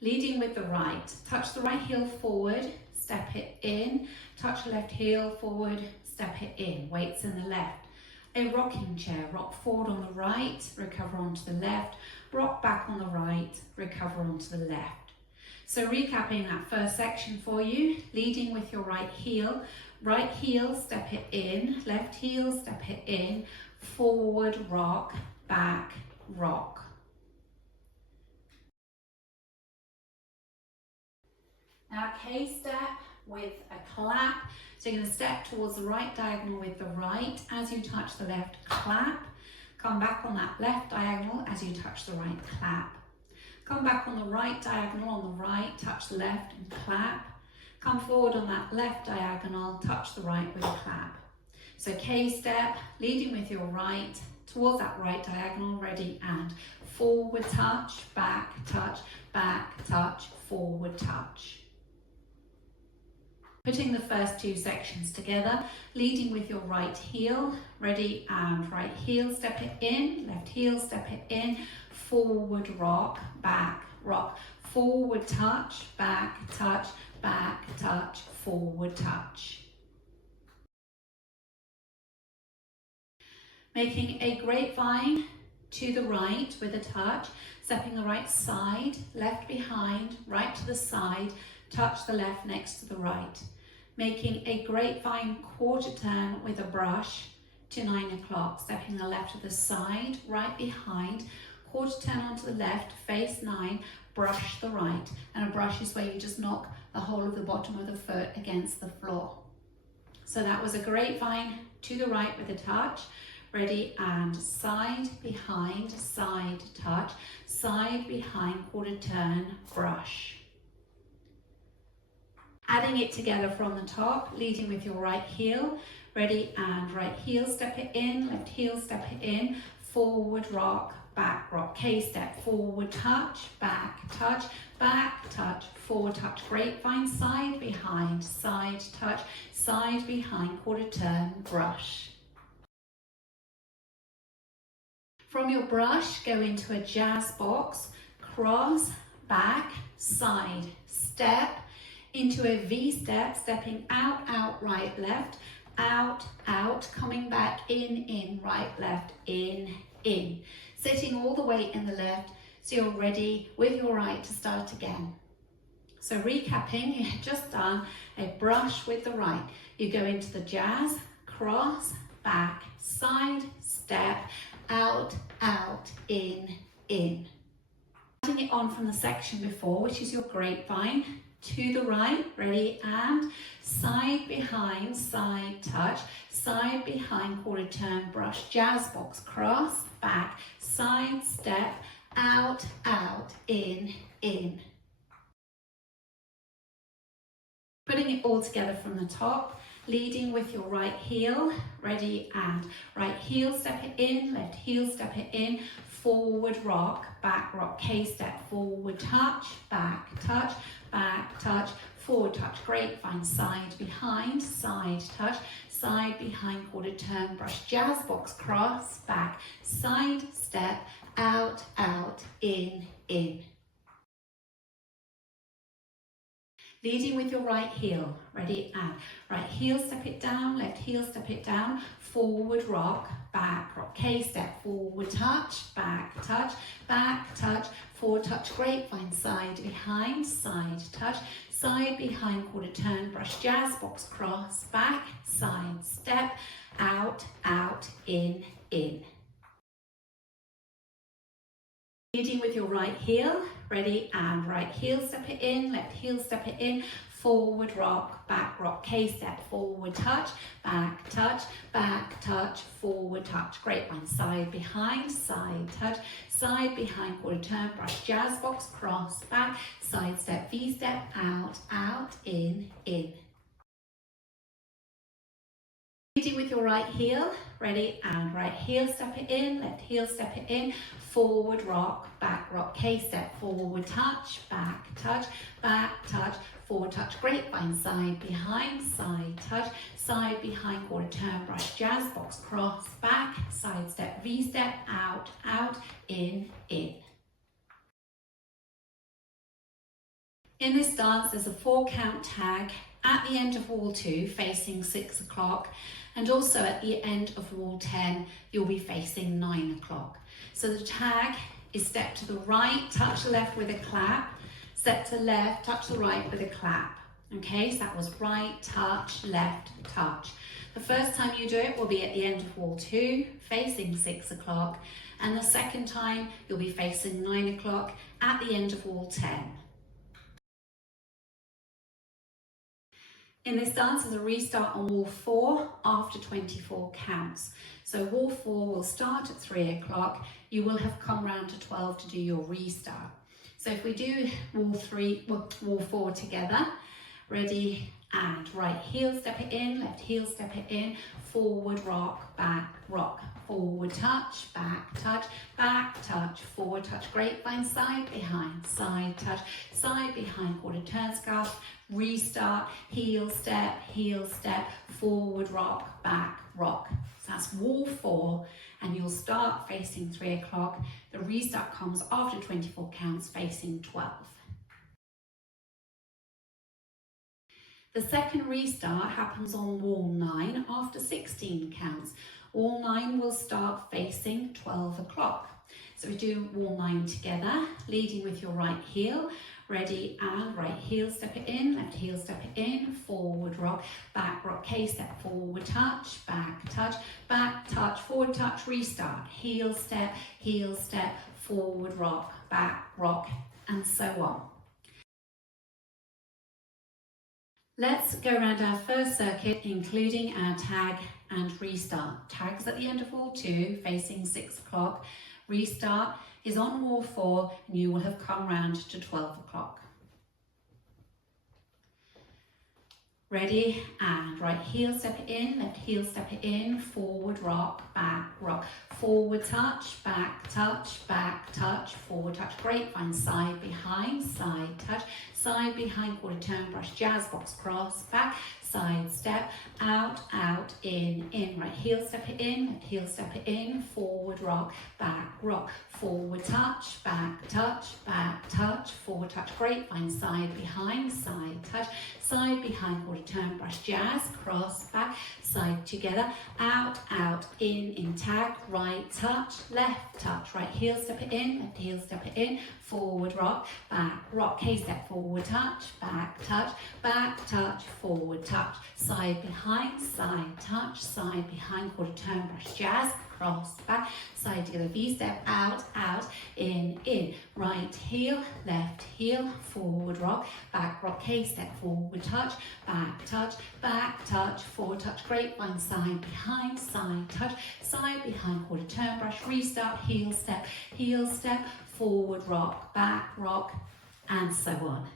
leading with the right. Touch the right heel forward, step it in, touch the left heel forward, step it in, weights in the left. A rocking chair, rock forward on the right, recover onto the left, rock back on the right, recover onto the left. So recapping that first section for you, leading with your right heel, step it in, left heel, step it in, forward, rock, back, rock. Now K-step with a clap. So you're going to step towards the right diagonal with the right. As you touch the left, clap. Come back on that left diagonal as you touch the right, clap. Come back on the right diagonal on the right, touch the left and clap. Come forward on that left diagonal, touch the right with a clap. So K-step, leading with your right, towards that right diagonal, ready, and forward touch, back touch, forward touch. Putting the first two sections together, leading with your right heel, ready, and right heel, step it in, left heel, step it in, forward rock, back rock, forward touch, back touch, forward touch. Making a grapevine to the right with a touch, stepping the right side, left behind, right to the side, touch the left next to the right. Making a grapevine quarter turn with a brush to 9 o'clock, stepping the left to the side, right behind, quarter turn onto the left, face 9, brush the right. And a brush is where you just knock the whole of the bottom of the foot against the floor. So that was a grapevine to the right with a touch. Ready, and side, behind, side, touch, side, behind, quarter turn, brush. Adding it together from the top, leading with your right heel, ready, and right heel, step it in, left heel, step it in, forward rock, back rock, K-step, forward touch, back touch, forward touch, grapevine, side, behind, side touch, side, behind, quarter turn, brush. From your brush, go into a jazz box, cross, back, side, step, into a V-step, stepping out, right, left, out, coming back, in, right, left, in. Sitting all the way in the left, so you're ready with your right to start again. So recapping, you had just done a brush with the right. You go into the jazz, cross, back, side, step, out, in. Adding it on from the section before, which is your grapevine, to the right, ready, and side, behind, side, touch, side, behind, quarter turn, brush, jazz box, cross, back, side, step, out, in. Putting it all together from the top, leading with your right heel, ready, and right heel, step it in, left heel, step it in, forward rock, back rock, K-step, forward touch, forward touch, grapevine, side, behind, side touch, side, behind, quarter turn, brush, jazz box, cross, back, side, step, out, in. Leading with your right heel, ready, and right heel, step it down, left heel, step it down, forward rock, K-step, forward touch, back touch, forward touch, grapevine, side, behind, side touch, side, behind, quarter turn, brush, jazz box, cross, back, side, step, out, in. Leading with your right heel, ready, and right heel, step it in, left heel, step it in, forward rock, K-step, forward touch, back touch, forward touch, grapevine, side, behind, side touch, side, behind, quarter turn, brush, jazz box, cross, back, side step, V-step, out, in. Leading with your right heel, ready, and right heel, step it in, left heel, step it in, forward rock, K-step, forward touch, back touch, forward touch, grapevine, side, behind, side touch, side, behind, quarter turn, brush, jazz box, cross, back, side step, V-step, out, in. In this dance, there's a 4-count tag at the end of wall 2 facing 6 o'clock, and also at the end of wall 10 you'll be facing 9 o'clock. So the tag is step to the right, touch the left with a clap, step to left, touch the right with a clap. Okay, so that was right, touch, left, touch. The first time you do it will be at the end of wall 2 facing 6 o'clock, and the second time you'll be facing 9 o'clock at the end of wall 10. In this dance, there's a restart on wall 4 after 24 counts. So wall 4 will start at 3 o'clock. You will have come round to 12 to do your restart. So if we do wall 4 together, ready, and right heel step it in, left heel step it in, forward rock, back rock, forward touch, back touch, forward touch, grapevine, side behind, side behind, quarter turn scarf, restart, heel step, forward rock, back rock. So that's wall 4, and you'll start facing 3 o'clock. The restart comes after 24 counts facing 12. The second restart happens on wall 9 after 16 counts. Wall 9 will start facing 12 o'clock. So we do wall 9 together, leading with your right heel. Ready, and right heel step it in, left heel step it in, forward rock, K-step, forward touch, back touch, forward touch, restart, heel step, forward rock, back rock, and so on. Let's go around our first circuit, including our tag and restart. Tags at the end of wall 2, facing 6 o'clock. Restart is on wall 4, and you will have come round to 12 o'clock. Ready, and right heel step it in, left heel step it in, forward rock, forward touch, back touch, forward touch, grapevine, side behind, side behind, quarter turn brush, jazz box, cross, back, side step, out, in, right heel step it in, left heel step it in, forward rock, forward touch, back touch, forward touch, grapevine, side behind, side behind, quarter turn brush, jazz, cross, back, side together, out, in tag, right touch, left touch, right heel step it in, left heel step it in, forward rock, K-step, forward touch, back touch, forward touch, side behind, side behind, quarter turn brush, jazz, cross, back, side together, V-step, out, in, right heel, left heel, forward rock, back rock, K-step, forward touch, back touch, forward touch, grapevine, side behind, side behind, quarter turn brush, restart, heel step, forward rock, back rock, and so on.